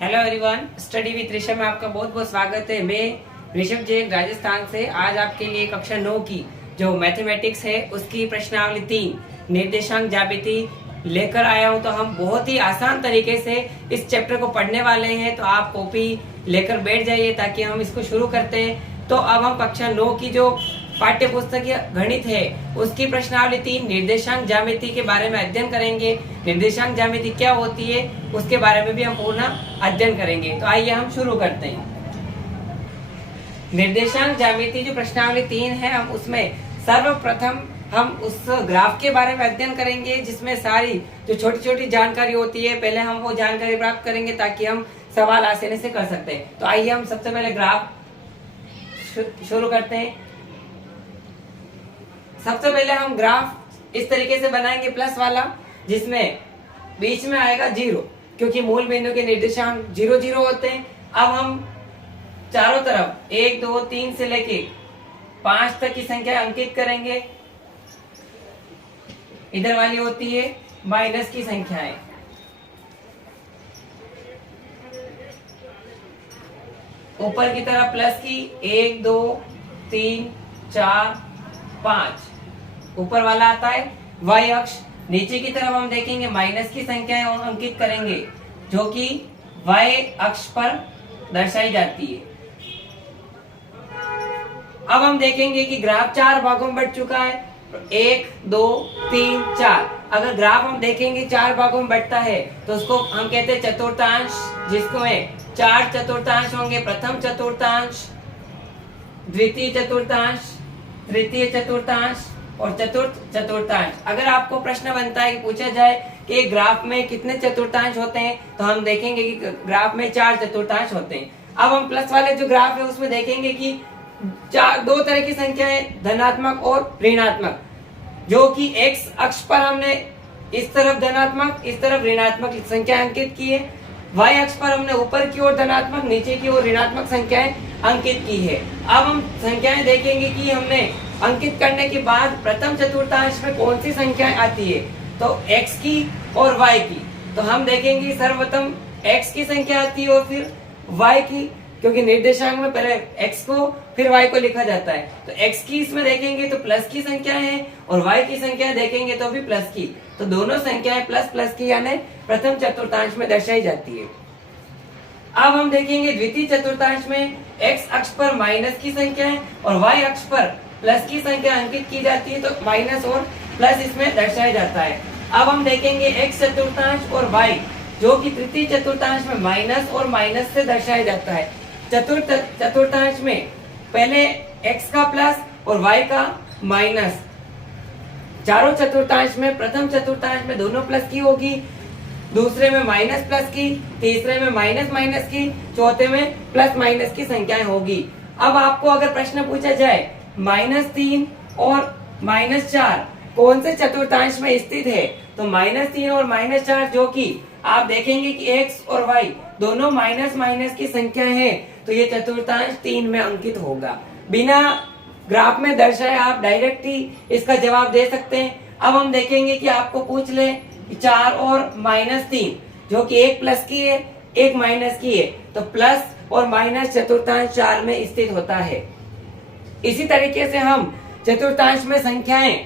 Hello everyone, study with Rishabh में आपका बहुत बहुत स्वागत है। मैं ऋषभ जैन राजस्थान से आज आपके लिए कक्षा 9 की जो मैथमेटिक्स है उसकी प्रश्नावली 3 निर्देशांक ज्यामिति लेकर आया हूं। तो हम बहुत ही आसान तरीके से इस चैप्टर को पढ़ने वाले हैं, तो आप कॉपी लेकर बैठ जाइए ताकि हम इसको शुरू करते हैं। तो अब हम कक्षा 9 की जो पाठ्य पुस्तक गणित है उसकी प्रश्नावली 3 निर्देशांक ज्यामिति के बारे में अध्ययन करेंगे। निर्देशांक ज्यामिति क्या होती है उसके बारे में भी हम पूर्ण अध्ययन करेंगे। तो आइए हम शुरू करते हैं। निर्देशांक ज्यामिति जो प्रश्नावली 3 है, हम उसमें सर्वप्रथम हम उस ग्राफ के बारे में अध्ययन करेंगे जिसमें सारी जो छोटी छोटी जानकारी होती है, पहले हम वो जानकारी प्राप्त करेंगे ताकि हम सवाल आसानी से कर सकते हैं। तो आइए हम सबसे पहले ग्राफ शुरू करते हैं। सबसे पहले हम ग्राफ इस तरीके से बनाएंगे प्लस वाला, जिसमें बीच में आएगा 0, क्योंकि मूल बिंदु के निर्देशांक 0 0 होते हैं। अब हम चारों तरफ 1 2 3 से लेके 5 तक की संख्या अंकित करेंगे। इधर वाली होती है माइनस की संख्याएं। ऊपर की तरफ प्लस की 1 2 3 4 5 ऊपर वाला आता है y अक्ष। नीचे की तरफ हम देखेंगे माइनस की संख्याएं अंकित करेंगे जो कि y अक्ष पर दर्शाई जाती है। अब हम देखेंगे कि ग्राफ 4 भागों में बंट चुका है, 1 2 3 4। अगर ग्राफ हम देखेंगे 4 भागों में बंटता है तो उसको हम कहते हैं चतुर्थांश, जिसको में 4 चतुर्थांश होंगे। प्रथम चतुर्थांश, द्वितीय चतुर्थांश, तृतीय चतुर्थांश और चतुर्थ चतुर्थांश। अगर आपको प्रश्न बनता है कि पूछा जाए कि ग्राफ में कितने चतुर्थांश होते हैं, तो हम देखेंगे कि ग्राफ में 4 चतुर्थांश होते हैं। अब हम प्लस वाले जो ग्राफ है उसमें देखेंगे कि दो तरह की संख्याएं, धनात्मक और ऋणात्मक, जो कि x अक्ष पर हमने इस तरफ धनात्मक, इस तरफ ऋणात्मक संख्या अंकित की है। y अक्ष पर हमने ऊपर की ओर धनात्मक, नीचे की ओर ऋणात्मक संख्याएं अंकित की है। अब हम संख्याएं देखेंगे कि हमने अंकित करने के बाद प्रथम चतुर्थांश में कौन सी संख्याएं आती है, तो x की और y की। तो हम देखेंगे सर्वप्रथम x की संख्या आती है और फिर y की, क्योंकि निर्देशांक में पहले x को फिर y को लिखा जाता है। तो x की इसमें देखेंगे तो प्लस की संख्या है और y की संख्या देखेंगे तो भी प्लस की। तो दोनों संख्याएं प्लस प्लस की यानी प्रथम चतुर्थांश में दर्शाई जाती है। अब हम देखेंगे द्वितीय चतुर्थांश में x अक्ष पर माइनस की संख्या है और y अक्ष पर प्लस की संख्या अंकित की जाती है, तो माइनस और प्लस इसमें दर्शाया जाता है। अब हम देखेंगे x चतुर्थांश और y, जो कि तृतीय चतुर्थांश में माइनस और माइनस से दर्शाया जाता है। चतुर्थ चतुर्थांश में पहले x का प्लस और y का माइनस। चारों चतुर्थांश में प्रथम चतुर्थांश में दोनों प्लस की होगी, दूसरे में माइनस प्लस की, तीसरे में माइनस माइनस की, चौथे में प्लस माइनस की संख्याएं होगी। अब आपको अगर प्रश्न पूछा जाए -3 और -4 कौन से चतुर्थांश में स्थित है, तो -3 और -4 जो कि आप देखेंगे कि x और y दोनों माइनस माइनस की संख्या है, तो ये चतुर्थांश 3 में अंकित होगा। बिना ग्राफ में दर्शाए आप डायरेक्ट ही इसका जवाब दे सकते हैं। अब हम देखेंगे कि आपको पूछ ले 4 और -3, जो कि एक प्लस की है एक माइनस की है, तो प्लस और माइनस चतुर्थांश 4 में स्थित होता है। इसी तरीके से हम चतुर्थांश में संख्याएं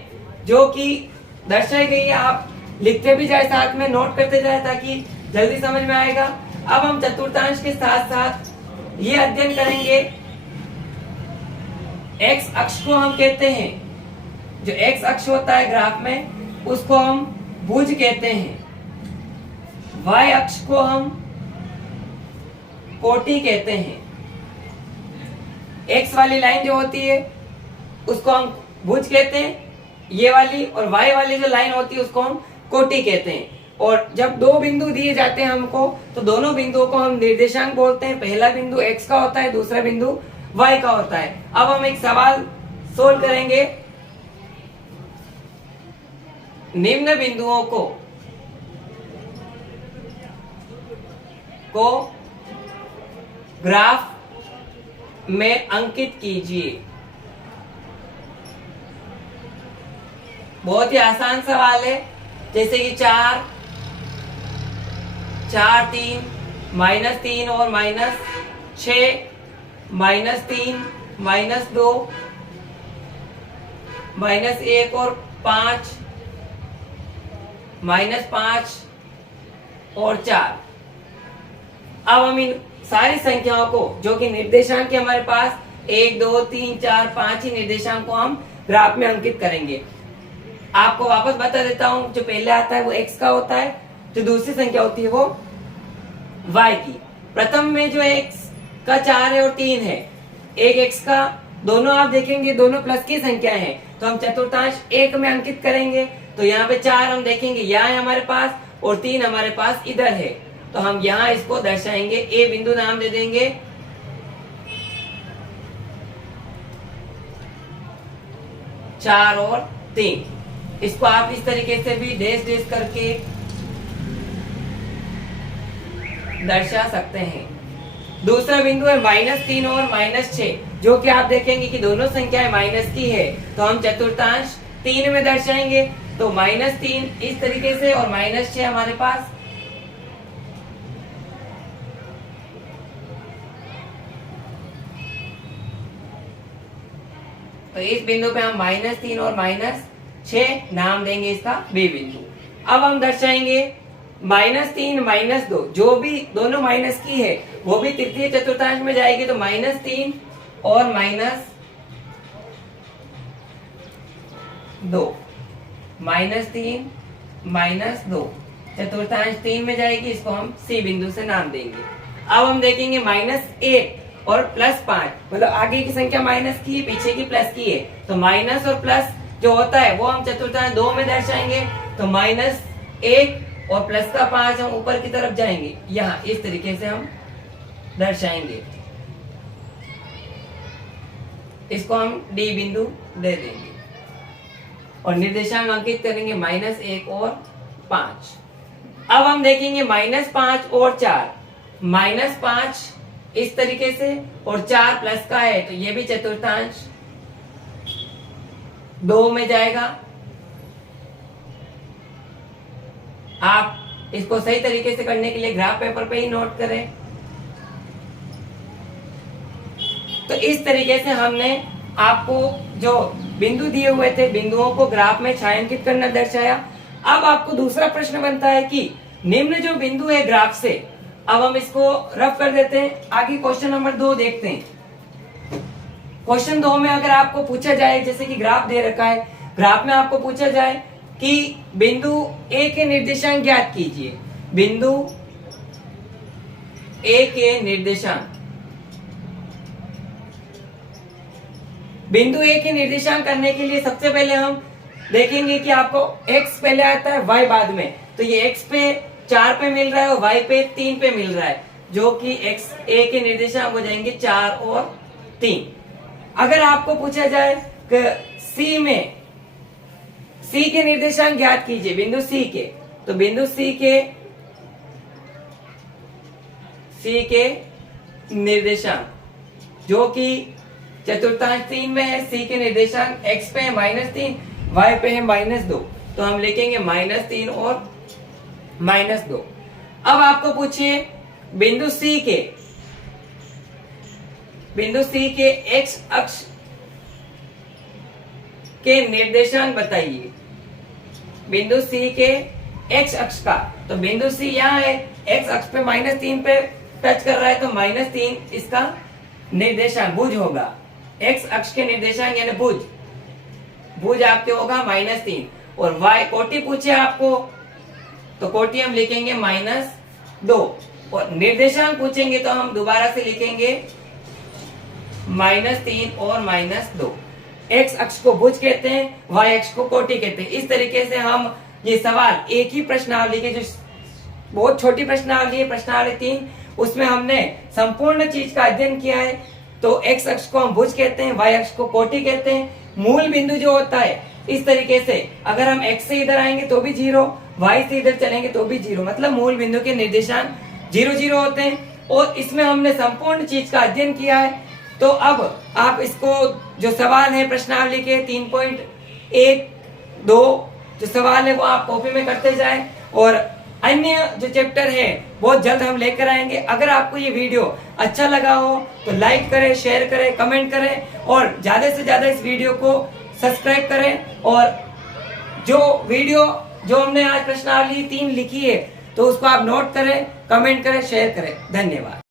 जो कि दर्शाई गई है आप लिखते भी जाए, साथ में नोट करते जाए ताकि जल्दी समझ में आएगा। अब हम चतुर्थांश के साथ साथ ये अध्ययन करेंगे, x अक्ष को हम कहते हैं, जो x अक्ष होता है ग्राफ में उसको हम भुज कहते हैं। y अक्ष को हम कोटि कहते हैं। x वाली लाइन जो होती है उसको हम भुज कहते हैं, ये वाली, और y वाली जो लाइन होती है उसको हम कोटि कहते हैं। और जब दो बिंदु दिए जाते हैं हमको, तो दोनों बिंदुओं को हम निर्देशांक बोलते हैं। पहला बिंदु x का होता है, दूसरा बिंदु y का होता है। अब हम एक सवाल सोल्व करेंगे। निम्न बिंदुओं को ग्राफ में अंकित कीजिए। बहुत ही आसान सवाल है, जैसे कि 4, 4, 3, -3 और -6, -3, -2, -1 और 5, -5 और 4। अब हम इन सारी संख्याओं को, जो कि निर्देशांक के हमारे पास 1, 2, 3, 4, 5 ही निर्देशांक को हम ग्राफ में अंकित करेंगे। आपको वापस बता देता हूं, जो पहले आता है वो x का होता है, जो दूसरी संख्या होती है वो y की। प्रथम में जो x का 4 है और 3 है, एक x का, दोनों आप देखेंगे दोनों प्लस की संख्या है, तो हम चतुर्थांश 1 में अंकित करेंगे। तो यहाँ पे 4 हम देखेंगे यहाँ है हमारे पास और 3 हमारे पास इधर है, तो हम यहाँ इसको दर्शाएंगे, ए बिंदु नाम दे देंगे। चार और 3, इसको आप इस तरीके से भी डैश डैश करके दर्शा सकते हैं। दूसरा बिंदु है -3 और -6, जो कि आप देखेंगे कि दोनों संख्याएं माइनस की है, तो हम चतुर्थांश 3 में दर्शाएंगे। तो -3 इस तरीके से और -6 हमारे पास। तो इस बिंदु पे हम -3 और -6 नाम देंगे इसका बी बिंदु। अब हम दर्शाएंगे -3, -2, जो भी दोनों माइनस की है वो भी तृतीय चतुर्थांश में जाएगी, तो -3 और -2, -3, -2 चतुर्थांश 3 में जाएगी, इसको हम सी बिंदु से नाम देंगे। अब हम देखेंगे -1 और +5, मतलब आगे की संख्या माइनस की है, पीछे की प्लस की है, तो माइनस और प्लस जो होता है वो हम चतुर्थांश 2 में दर्शाएंगे। तो -1 और प्लस का 5 हम ऊपर की तरफ जाएंगे, यहाँ इस तरीके से हम दर्शाएंगे, इसको हम डी बिंदु दे देंगे और निर्देशांक अंकित करेंगे -1 और 5। अब हम देखेंगे -5 और 4, -5 इस तरीके से और 4 प्लस का है, तो ये भी चतुर्थांश 2 में जाएगा। आप इसको सही तरीके से करने के लिए ग्राफ पेपर पे ही नोट करें। तो इस तरीके से हमने आपको जो बिंदु दिए हुए थे, बिंदुओं को ग्राफ में छायांकित करना दर्शाया। अब आपको दूसरा प्रश्न बनता है कि निम्न जो बिंदु है ग्राफ से, अब हम इसको रफ कर देते हैं। आगे क्वेश्चन नंबर 2 देखते हैं। क्वेश्चन 2 में अगर आपको पूछा जाए, जैसे कि ग्राफ दे रखा है, ग्राफ में आपको पूछा जाए कि बिंदु ए के निर्देशांक ज्ञात कीजिए। बिंदु ए के निर्देशांक, बिंदु ए के निर्देशांक करने के लिए सबसे पहले हम देखेंगे कि आपको x पहले आता है, y बाद में। तो ये x पे 4 पे मिल रहा है और y पे 3 पे मिल रहा है, जो कि x a के निर्देशांक हो जाएंगे 4 और 3। अगर आपको पूछा जाए कि c में, c के निर्देशांक ज्ञात कीजिए, बिंदु c के, तो बिंदु c के निर्देशांक, जो कि चतुर्थांश 3 में है, c के निर्देशांक x पे है -3, y पे है -2, तो हम लिखेंगे -3 और -2। अब आपको पूछिए बिंदु C के x अक्ष के निर्देशांक बताइए। बिंदु C के x अक्ष का, तो बिंदु C यहाँ है, x अक्ष पे -3 पे टच कर रहा है, तो -3 इसका निर्देशांक भुज होगा। x अक्ष के निर्देशांक यानी भुज आपके होगा -3। और y कोटि पूछे आपको, तो कोटि हम लिखेंगे -2, और निर्देशांक पूछेंगे तो हम दोबारा से लिखेंगे -3 और -2। x अक्ष को भुज कहते हैं, y अक्ष को कोटि कहते हैं। इस तरीके से हम ये सवाल एक ही प्रश्नावली के, जो बहुत छोटी प्रश्नावली है, प्रश्नावली 3, उसमें हमने संपूर्ण चीज का अध्ययन किया है। तो x अक्ष को हम भुज कहते हैं, y अक्ष को कोटि कहते हैं। मूल बिंदु जो होता है इस तरीके से, अगर हम x से इधर आएंगे तो भी 0, y से इधर चलेंगे तो भी 0, मतलब मूल बिंदु के निर्देशांक 0, 0 होते हैं। और इसमें हमने संपूर्ण चीज का अध्ययन किया है। तो अब आप इसको, जो सवाल है प्रश्नावली के 3.1 दो जो सवाल है वो आप कॉपी में करते जाएं और अन्य जो चैप्टर है बहुत जल्द हम लेकर आएंगे। अगर आपको ये वीडियो अच्छा लगा हो तो लाइक करें, शेयर करें, कमेंट करें और ज्यादा से ज्यादा इस वीडियो को सब्सक्राइब करें। और जो हमने आज प्रश्नावली 3 लिखी है तो उसको आप नोट करें, कमेंट करें, शेयर करें। धन्यवाद।